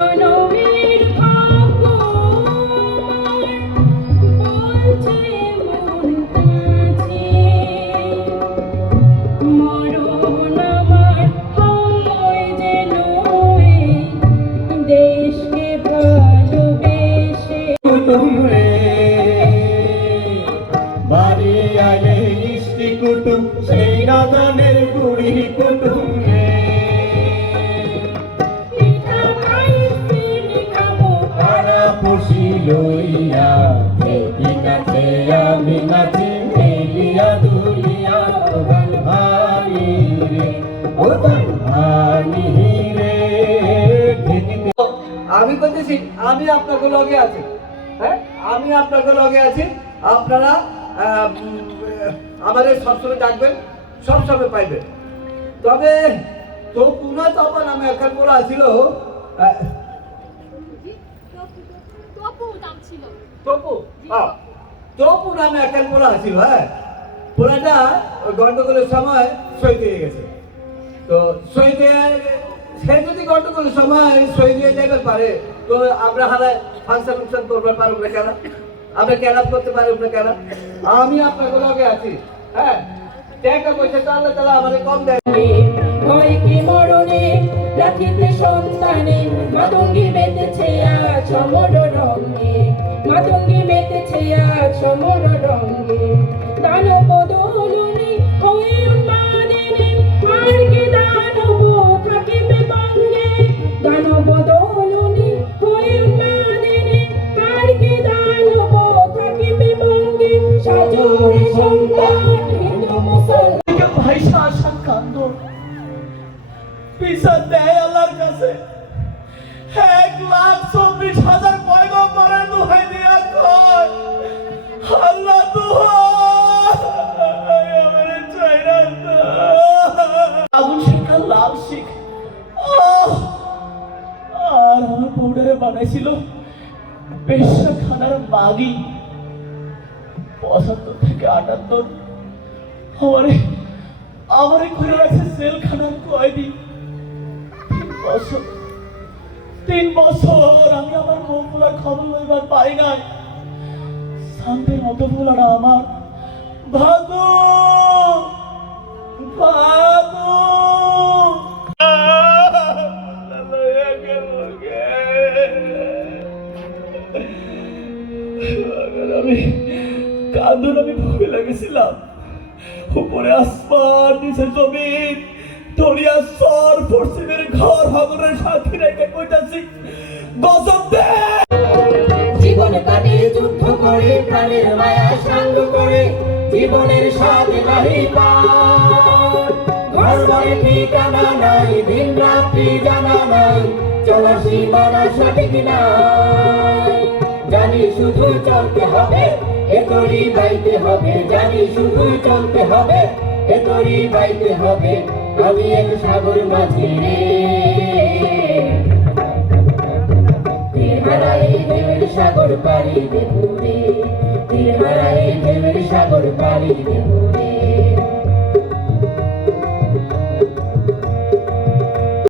মানবের ভাগ্য বলছে মন কাছে মরণ আমার হয় যেন এই দেশকে ভালোবেসে কুটুম রে বাড়ি আলে ইষ্টি কুটুম সেই রাধনের গুড়ি কুটুম রে পিঠা পায়েসে খাবো পাড়া পড়শি লইয়া দেখি কাছে আমি নাচি মেলিয়া দুলিয়া গান ভারি রে ও গান ভারি রে আমি করতেছি আমি আপনাকে লগে আছি, হ্যাঁ আমি আপনাকে লগে আছি। আপনারা আমাদের সবসময় ডাকবেন, সবসময় পাইবেন। তবে তো পুনা তপা নামে এখন বলা ছিল তপু, তপু নামে এখন বলা ছিল। হ্যাঁ পুরাটা গন্ডগোলের সময় শহীদ হয়ে গেছে। তো শহীদ সে যদি গন্ডগোলের সময় শহীদ হয়ে যেতে পারে তো আমরা হারায় ফাংশন করতে পারব না কেন? আমরা ক্যারাপ করতে পারব না কেন? আমি আপনাকে লগে আছি। হ্যাঁ টাকা পয়সা তো আল্লাহ তাআলা আমাদের কম দেয়। হয় কি মরণে রাখিতে সন্তানে মাতঙ্গি বেঁধেছে আজ সমর রঙে মাতঙ্গি বেঁধেছে আজ সমর রঙে দানব দোলনে হয়ে উন্মাদিনী আর কি দানব থাকিবে বঙ্গে দানব দোলনে হয়ে উন্মাদিনী আর কি দানব থাকিবে বঙ্গে সাজরে সন্তান হিন্দু মুসলমান ভাই শাসন কান্দ পিসা দেয় আল্লাহর কাছে 1,24,000 পয়গম্বরের দোহাই দিয়া কয় আল্লাহ দোহাই আমারে চাইরা আগুন শিখা লাল শিখ আর আমার বউডারে বানাইছিল বেশ্যা খানার মাগি 75 থেকে 78 আমারে ঘুরে রাখছে জেলখানার কয়েদি। 3 বছর আমি আমার বউগুলার খবর লইবার পারি নাই। শান্তির মতো বলাটা আমার ভাগু ভাগু আমি কাঁদুন আমি ভুলে লাগেছিলাম। উপরে আসমান নিচে জমিন দরিয়া সর পশ্চিমের ঘর হাগুনের সাথী রেখে কইতাছি গজব দে। জীবন কাটে যুদ্ধ করে প্রাণের মায়া সাঙ্গ করে জীবনের স্বাদ নাহি পার ঘর বাড়ি ঠিকানা নাই দিন রাত্রি জানা নাই চলার সীমানা সঠিক নাই জানি শুধু চলতে হবে এতরি বাইতে হবে জানি শুধু চলতে হবে এতরি বাইতে হবে আমি এক সাগর মাঝি রে তীর হারাই ঢেউয়ের সাগর পাড়ি দেব রে তীর হারাই ঢেউয়ের সাগর পাড়ি দেব রে